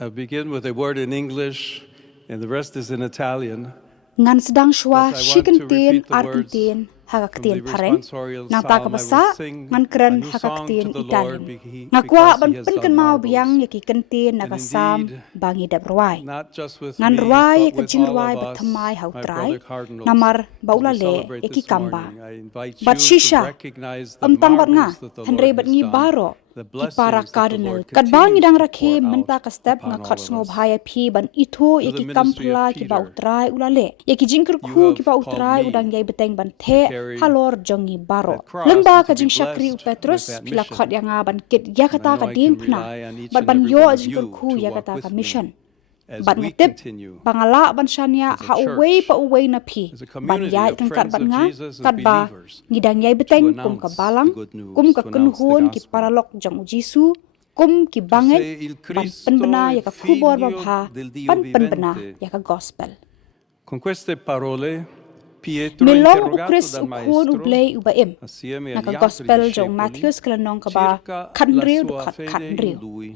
I begin with a word in English, and the rest is in Italian. Ngan sedang shwa But I want to shikentin repeat the arkentin words hakaktin from the pareng responsorial nang psalm. I takabasa will sing ngan a keren new song to hakaktin the Italian Lord ngakwa because ban He has penken done mau biang marvels. yaki kentin And nakasam indeed, bangi dap ruai not just with ngan me, ruai but ka with jing all ruai of us, batamai my hautrai brother cardinals, namar as we baulale celebrate yaki this kamba morning. I invite bat you to shisha recognize the tang bat nga marvels that the henre Lord bat has ngi done, baro the ki para blessings that the cardinal Lord kat bangi continues dang to rakhe pour menta out ka step nga upon all khot of sngo us. bhaya phi ban itho To the yaki ministry of kampla ki Peter, bautrai ulale yaki jingkur you khu ki have called bautrai me udang yai beteng ban to the carry halor jongi baro that cross lengba and ka to be jing shakri blessed Petrus with that pila mission. khot yang ban kit And I yakata know ka I ding can phna rely on each bat and ban every yo one of jingkur you khu to walk yakata ka with mission me as ban we ngatip continue pangala ban shania as a ha away church, pa away na phi as a ban community yai of kan kat friends ban of nga Jesus and kat ba believers ngidang yai to beteng kum ka announce the balang good news, kum ka to kun announce the hon ki gospel, paralok jang jisu kum ki to bangen say il ban Cristo, penbena il ya ka khubor ba Figlio bha del Dio pan penbena vivente. ya ka gospel Con queste parole Pietro, melong interrogato ukris dal ukon maestro, ublei ubaim assieme na agli ka altri gospel jong discepoli, Matthews kalanong ka ba circa la kanriu du sua khat fede in kanriu lui.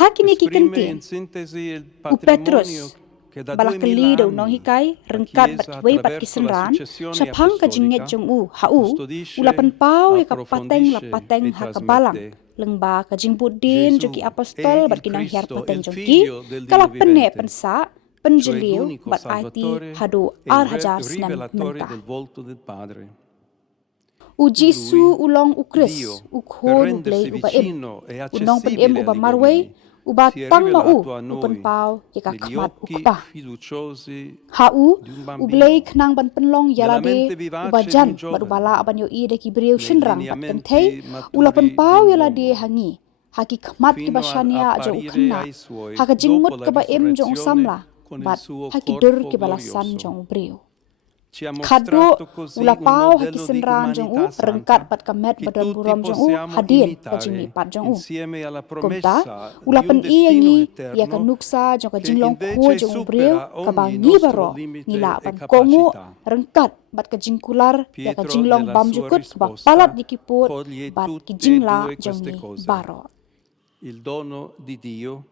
hakini ki Esprime kentin in sintesi il u Petrus patrimonio che da bala 2000 kali do nong anni hikai la rengkat bat Chiesa kiwei bat attraverso la kisenran successione shapang ka jinget apostolica jong u hau custodisce, ulapan pau ya ka pateng la approfondisce pateng e ha ka balang trasmette. lengba ka jingbut din Gesù joki è apostol bat il kinang hiar Cristo, pateng il jongki Figlio del Dio kala penne vivente, pensa cioè penjeliu l'unico bat IT Salvatore hadu e il hajar snem rivelatore menta del volto del Padre. u Lui, Jisu ulong u Chris Dio, u per khon u rendersi blei u baim vicino e unong pen em accessibile uba agli marwei uomini, uba si è tang ma rivelato a u pen noi pau ya ka negli khmat u occhi kpa fiduciosi hau di un ublei bambino, knang ban penlong nella yalade mente vivace di ubajan un bat giovane, ubala aban yo i de ki breu nei shinrang bat kan thei lineamenti ula pen maturi di pau un yalade uomo, hangi haki khmat ki fino ad bashania jo apparire khanna ai suoi haka dopo jingut la ka ba em jong samla risurrezione con il bat suo haki dur corpo ki balasan glorioso. jong breu Ci ha khado mostrato così ula un pau haki modello di senran jong u umanità rengkat santa bat kamet che badan tutti buram jong u possiamo hadin bajingi imitare pat jong u insieme alla kumta promessa ula di un pen i destino yangi ya ka eterno nuksa jong ka che jinglong kho invece jong breu supera ka ba ogni ngi nostro baro limite ngila e ban kongo capacità. rengkat bat ka jingkular ya ka Pietro, jinglong nella bam sua jukut ka ba risposta, palat dikiput coglie bat ki tutte e jingla due queste jongi cose. baro Il dono di Dio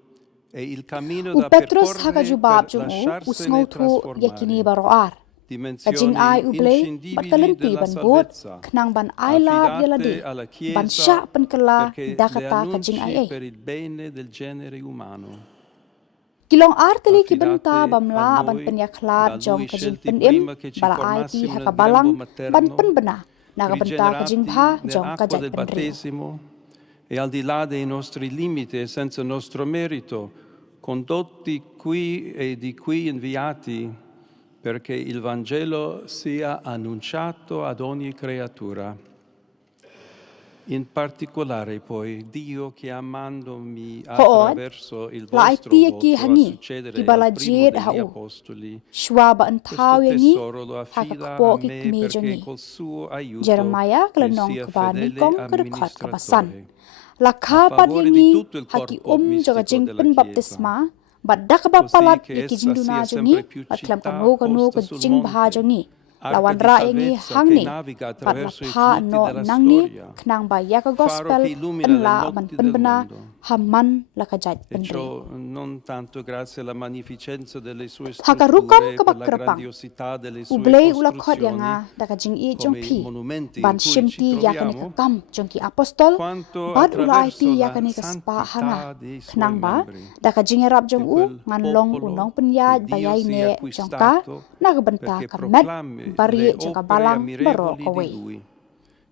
e il cammino u da Petrus haka percorrere jubab per jong u lasciarsene usngau thu yakini trasformare. baro ar ka jing ai Dimensioni ublei bat inscindibili kalenti della ban but salvezza, knang ban ai lab yaladi affidate alla ban sha Chiesa pan kala perché le dakata ka jing ai annunci ai per il bene del genere umano. kilong arteli ki benta Affidate a bamla ban noi, penyakhlat da jong Lui ka jing scelti pen im prima che ci bala ai ti formassimo haka nel balang grembo ban materno, pen bena naga benta ka jing bha rigenerati jong ka nell'acqua jai del pen riu battesimo e al di là dei nostri limiti e senza nostro merito, condotti qui e di qui inviati perché il Vangelo sia annunciato ad ogni creatura. In particolare poi Dio chiamandomi hood attraverso il la ai vostro ti ki voto a hangi ki succedere bala al primo jed degli ha u apostoli, shwa ba an questo thau yangi tesoro lo haka affida kpo a ki me kme perché jongi col suo aiuto Jeremiah ne klanong sia kba fedele nikong kerkhat kabasan amministratore. la A kha pat favore di yangi tutto il haki corpo jaga mistico jing della pen Chiesa, baptisma badak ba così palat che yaki essa jingduna sia jongi sempre più batlam città kanu posta ka sul jing bha monte, jongi arca lawan di ra yangi salvezza che hangni naviga pat la attraverso i pha flutti no della nangni storia, knang ba ya ka faro gospel che illumina pen le la ban notti pen del bena mondo. hamman la ka jaj E pen ri ciò non tanto grazie alla magnificenza delle sue haka rukam strutture, ka per la bakrapang grandiosità delle sue ublei ula khot costruzioni, yanga daga jing i jong come i phi monumenti ban in cui ci shimti yakani ka troviamo, kam jong ki apostol quanto bad ula it attraverso la yakani ka spa hanga santità dei suoi knang ba membri, daga jing rap di jong u quel ngan long popolo unong che penyaj Dio bayai si è ne jong ka acquistato naga benta perché ka met proclami bari le jaga opere balang baro ammirevoli ko di wei Lui,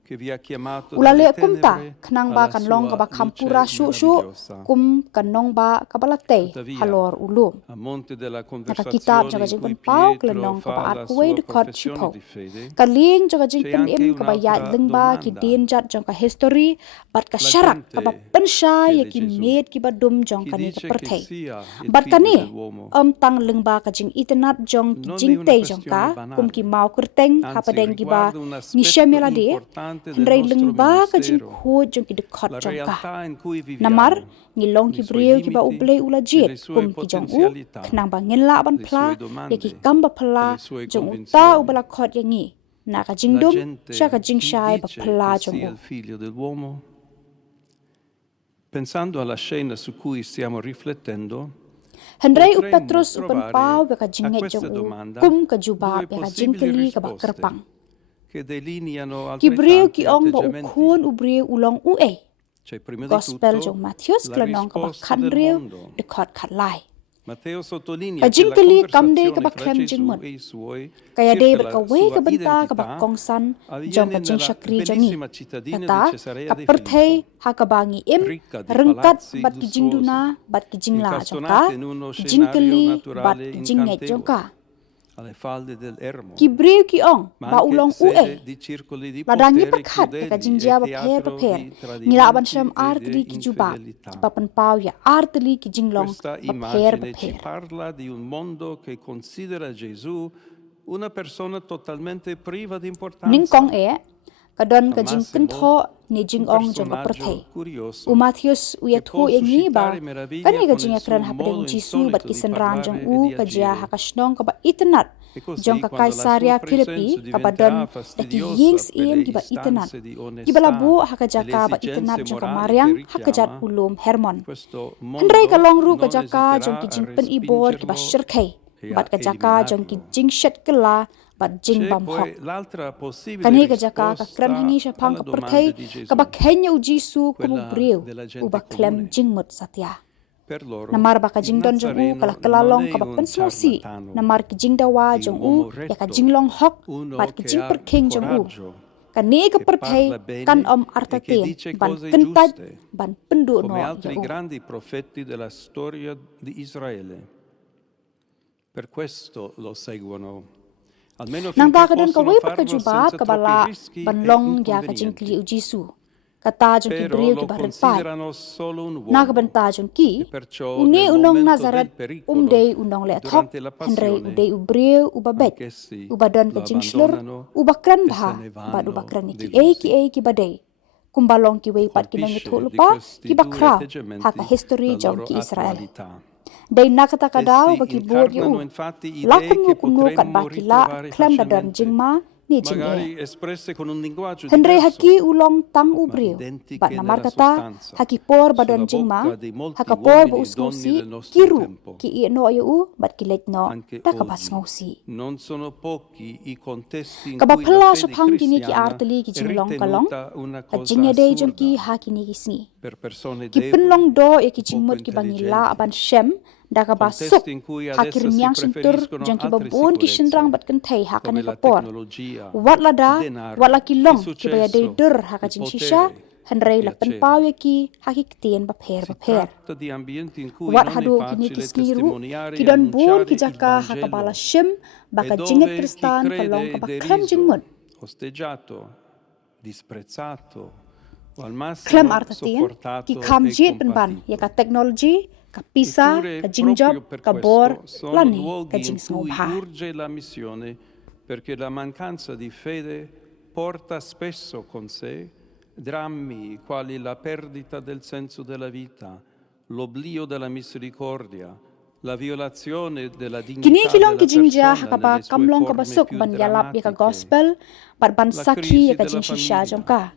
che vi ha chiamato ulale dalle kumta tenebre knang ba alla kan long ka sua ba kampura luce shu shu meravigliosa. kum kan nong ba ka balate Tuttavia, halor ulum a monte della naka kitab conversazione jaga in jing cui pen pau Pietro klenong ka ba fa ar la ko wei sua de khot professione chipo di fede, kaling jaga jing c'è pen anche im ka ba ya un'altra leng ba ki domanda. din jat jong ka history bat ka La syarak ka ba gente pensyai chiede ya ki Gesù, med ki ba dum jong chi ka ni ka dice che perthei sia il bat ka figlio ni dell'uomo. tang leng ba ka jing itenat jong ki Non è jing una tei jong questione ka kum ki banale, mau kerteng ha anzi padeng ki ba riguarda un ni aspetto syamela de importante del henrei leng nostro ba ka jing ministero, kho jong ki de khot la jong ka realtà in cui namar viviamo, ngilong ki i suoi breu ki ba limiti ublei ula e jit le sue kum ki jong u potenzialità, knang ba ngin la ban le pla sue ya ki domande kamba e pla le sue jong u ta convinzioni. ubala khot yangi na ka La jingdum sha ka gente jing chi shai ba dice pla che jong sia u il figlio dell'uomo? Pensando alla scena su cui stiamo riflettendo, Henry u potremmo Petrus u trovare penpau be ka a jinget questa jong u domanda kum ka juba due be ka possibili jingkeli ka ba risposte kerpang. che delineano Ki breu altrettanti ki ong ba u atteggiamenti. khun u breu u long u e. C'è prima di Gospel tutto jong Matthews la klanong ka ba risposta khan del reu mondo. de khot khat lai. Matteo sottolinea Ka che la jingkeli kamde ka conversazione ba fra klem jing Gesù mut. e i suoi Kaya circa day ber la ka we sua ka benta ka ba identità kongsan jong avviene ka jing nella shakri jongi. bellissima cittadina di Kata Cesarea ka de perthei Filippo, ha ka bangi im ricca di rengkat palazzi bat ki jing lussuosi, duna bat ki jing la jong ka incastonate in uno ki scenario jingkeli bat naturale ki jing net jong ka. incantevole, alle falde del Ermo, Ki breu ki ong ma ba anche ulong u sede e. di circoli di Ladangi potere perkhat ka crudeli jingjia e ba pher teatro di Ngila ban tradimenti sham e artli di ki juba. infedeltà. Ki papan pau ya artli ki jinglong Questa ba pher. immagine ci parla di un mondo che considera Gesù una persona totalmente priva di Ning importanza. kong e kadon ka Al jing massimo, pentho ni jing un ong jong ka perthei. personaggio curioso U Matthews u ya che tho può e ngi ba suscitare meraviglia kani ka con jing il akran suo hapade modo Jisu bat insolito ki di senran jong parlare e u di ka jia agire. hakashnong ka ba itenat E così, jong ka quando la sua Kaisaria presenza Filipi ka ba don diventerà da ki fastidiosa yings per iem le ki ba itenat. istanze di Ki bala onestà bu e hakajaka le ba itenat esigenze jong ka morali che Mariang hakajat richiama, ulum Hermon. questo Henry ka long mondo ru ka non jaka jong esiterà ki a jing pen ibor ki ba respingerlo shirkai. e Bat a ka jaka jong ki eliminarlo. jing shet kela bat jing C'è bam hok. poi l'altra possibile Kani ka jaka ka krem risposta hangi shapang alla ka domanda perthei di Gesù, ka ba kenya u Jisu kumu quella breu della u gente ba klem comune. jing mut satya. Per loro, Namar ba ka il jing don jong u kala Nazareno non kelalong è ka ba un pen smosi. ciarlatano, Namar ki jing dawa è jong un u uomo ya ka retto, jing long hok uno bat ki che jing ha per king jong u. coraggio, Kani ka che perthei parla bene kan om e che artatin dice ban cose kentaj giuste, ban pendu come no ya altri u. grandi profeti della storia di Israele. Per questo lo seguono, almeno Nang finché ba ka don ka possono we pa ka farlo juba senza ka troppi bala rischi ban e long ya ka jing kli u inconvenienti. Jisu. Kata jong ki Però breu ki lo ba pai. considerano solo un Na ka uomo benta jong e ki perciò une nel unong momento Nazaret del pericolo, dei unong le thok durante la Henry passione, udei u breu u babet anch'essi u badon ka lo jing shler abbandonano u bakran e se bha ne bad u vanno bakran ki delusi. ki badei kumbalong ki wei pat ki nang Colpisce tho di lupa questi ki due bakra ha ka atteggiamenti history la jong loro ki Israel attualità. dei nakata kadau Essi ba ki bod yu incarnano infatti la idee kumnu che kumnu kat ba potremmo ki la ritrovare klam da don facilmente, jing ma ni jing e magari espresse con un linguaggio Henry haki diverso, ulong tang u ma breu identiche bat namar nella kata sostanza, haki por badon sulla jing ma bocca di molti haka por ba uomini e usngau donne si del nostro kiru tempo. ki i no yu bat ki let no Anche ta ka pas oggi ngau si non sono pochi i contesti in ka ba cui la phla fede shaphang kini ki cristiana artli ki è jinglong kalong ritenuta una ka cosa jingye dei jong ki assurda ha ki ni ki sngi per persone ki penlong deboli do e e ki poco jingmut ki bangi la intelligenti. aban shem da ka ba suk Contesti in cui ha ki adesso si rimyang shintur preferiscono jong ki ba altre bon ki shinrang sicurezze, bat kan thei ha ka come ni ka la por tecnologia, wat la il da denaro, wat la ki il long ki ba ya dei successo, dur ha ka il jing shisha potere, Henry il la pen piacere. pau ye ki ha ki ktien ba pher Si ba pher tratta di ambienti in cui wat non è hadu kini ki facile sngi ru testimoniare ki e don bon annunciare ki il jaka ha ka bala Vangelo shim ba e ka jinget dove chi kristan ka long ka crede ba è klem jingmut deriso, osteggiato, disprezzato o al klem massimo artatin ki sopportato kam e jet pen ban ya ka compatito. technology ka pisa Eppure, ka jingjob proprio per ka bor questo, sono lani ka luoghi jing in sngo cui bha urge la missione, perché la mancanza di fede porta spesso con sé drammi quali la perdita del senso della vita, l'oblio della misericordia, la violazione della kini dignità kilong ki della jingja persona ha ka ba nelle sue kamlong ka forme basuk più ban yalap ya ka drammatiche, gospel bat ban la sakhi crisi ya ka della jing shisha jong famiglia ka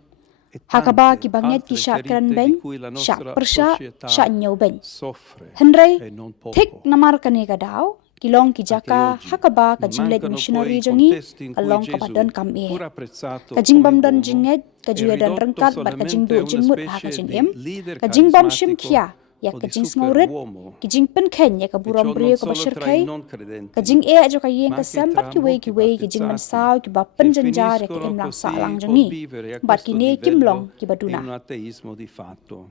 e ha ka ba tante ki banget ki altre sha kran ferite ben di cui la sha nostra persha società sha nyau ben soffre Henry e non thik poco. namar kani ka daw kilong ki Anche jaka oggi ha ka ba ka non jinglet mancano missionary poi jongi contesti in ka cui long ka ba Gesù, don kam e pur apprezzato ka jing come bam don uomo, jinget ka è juya dan ridotto rengkat bat ka jing solamente du a una jing mut ha ka specie jing di em leader ka jing bam shim carismatico kia ya o ka di jing sngoret superuomo, ki jing pen ken ya ka e buram ciò brio non ka ba solo tra shirkai i non ka credenti, jing e ajo ka yen ma ka anche sem bat tra ki wei ki molti jing man battezzati sao ki ba pen che janjar ya ki finiscono em lang sa così lang col jongi vivere a bat ki questo ne kim long livello ki ba in duna un ateismo di fatto.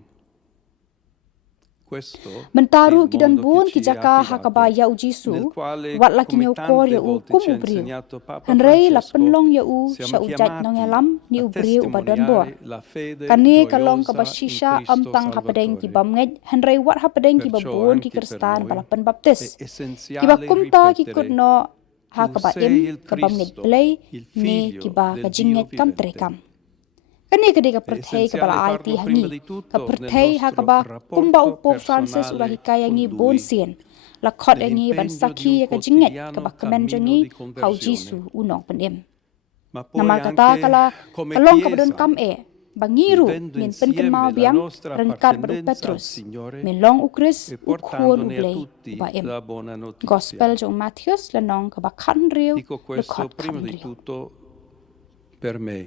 Questo è Mentaru il ki don mondo bun ki che ci è jaka ha ka ba affidato, ya uji su nel quale, wat la ki come nyau kor tante ya u volte kum ci ha u brio insegnato Papa Henry la pen Francesco, long ya u siamo sha u jat nong ya chiamati lam ni a u brio u ba don bor testimoniare la fede kani ka long ka ba gioiosa in shisha am Cristo tang ha padeng ki Salvatore. bam ngai Henry wat ha padeng ki ba Perciò bun ki anche per kristan noi bala pen è baptis ki ba essenziale kumta ki kut ripetere: no ha tu ka ba sei im il ka bam ngai Cristo, play il ni ki Figlio ba ka del Dio jinget kam tre vivente. kam kani ka de ka È perthei ka bala essenziale ai ti farlo prima hangi di tutto ka nel perthei ha ka nostro ba kumba u rapporto Pope Francis ura personale hikaya con ngi bon Lui, sien la khot ngi ban nell'impegno di sakhi un ya ka jinget ka ba quotidiano kamen cammino jangi di hau conversione. jisu unong penem Ma poi namar kata anche kala come kalong ka badon Chiesa kam e bangiru vivendo min pen insieme mau la biang nostra rengkat baru appartenenza al Petrus Signore min long ukris e ukhon portandone a ublei tutti ba em la buona notizia. gospel jong Matthews lanong ka ba khan riu Dico questo prima di tutto per me,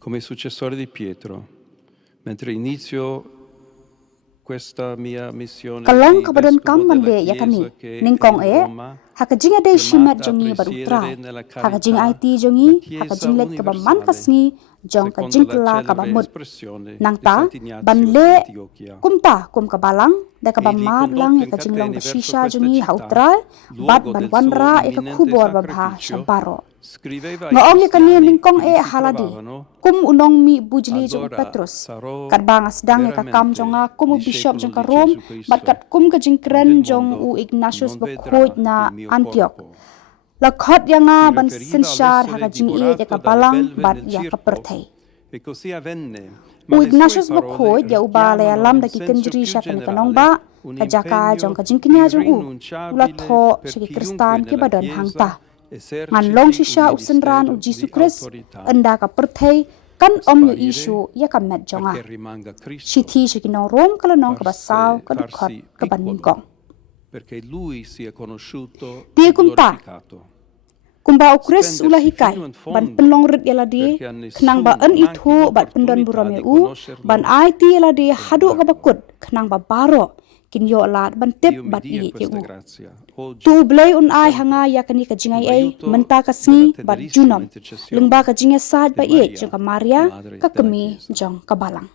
come successore di Pietro, mentre inizio questa mia missione kalong di kabadon vescovo kam man della le yakani Chiesa che è ningkong in e Roma, hakajing ade shimat chiamata a jongi baru presiedere trai nella hakajing carità IT la jongi Chiesa hakajing let ka ba man universale, kasngi jong ka secondo jing la kla ka ba celebre mut espressione nang di ta Sant'Ignazio ban di le Antiochia. kum ka balang da ka ba Egli mat lang condotto in ka jing long catene ba verso shisha questa jongi città, hautrai bat luogo ban del wan suo ra e ka imminente khubor ba bha sacrificio, shabaro scriveva ai nga ong yakani cristiani ningkong che e vi si haladi trovavano: kum unong mi bujli jong allora Petrus sarò kat bang asdang e ka kam veramente jonga kum bishop discepolo jong ka di rom Gesù Cristo, bat kat kum ka jing onde kren il jong mondo u Ignatius non ba vedrà khoj il na mio Antioch corpo. la khot yanga Si ban riferiva sinshar all'essere haka jing e divorato ka dalle balang belve bat nel ya ka circo, perthei e così avvenne. u Ma le sue Ignatius ba parole khoj ya uba le richiamano alam in da ki senso kenjri più sha kan kanong generale ba un ka jaka jong ka impegno jing knya jong u ula irrinunciabile tho per shi chiunque kristan ki nella badon Chiesa hangta ngan eserciti long un shisha usenran u ministero Jesu di Christ autorità, anda ka perthei kan om yu sparire isu ya ka met jonga perché rimanga Cristo, shithi shi kinong rom kala nong ka basaw ka du khot farsi ka ban ning kong piccolo, perché Lui sia conosciuto Ti e kumpa. glorificato. Kumba ukris ula Spendersi hikai fino in ban fondo penlong rit yala di perché a khnang ba nessuno an manchi ithu bat pendon l'opportunità burame di u conoscerlo ban IT yala di hadu ka bakut khnang ba baro kin yo lat ban tep Dio mi bat dia i ke questa u grazia oggi tu blai un ai sempre, hanga ya kani ka jingai con ai l'aiuto menta ka della sngi bat tenerissima junam intercessione lengba ka jinga sat ba di i Maria, jong ka Maria Madre ka della kemi Chiesa. jong ka balang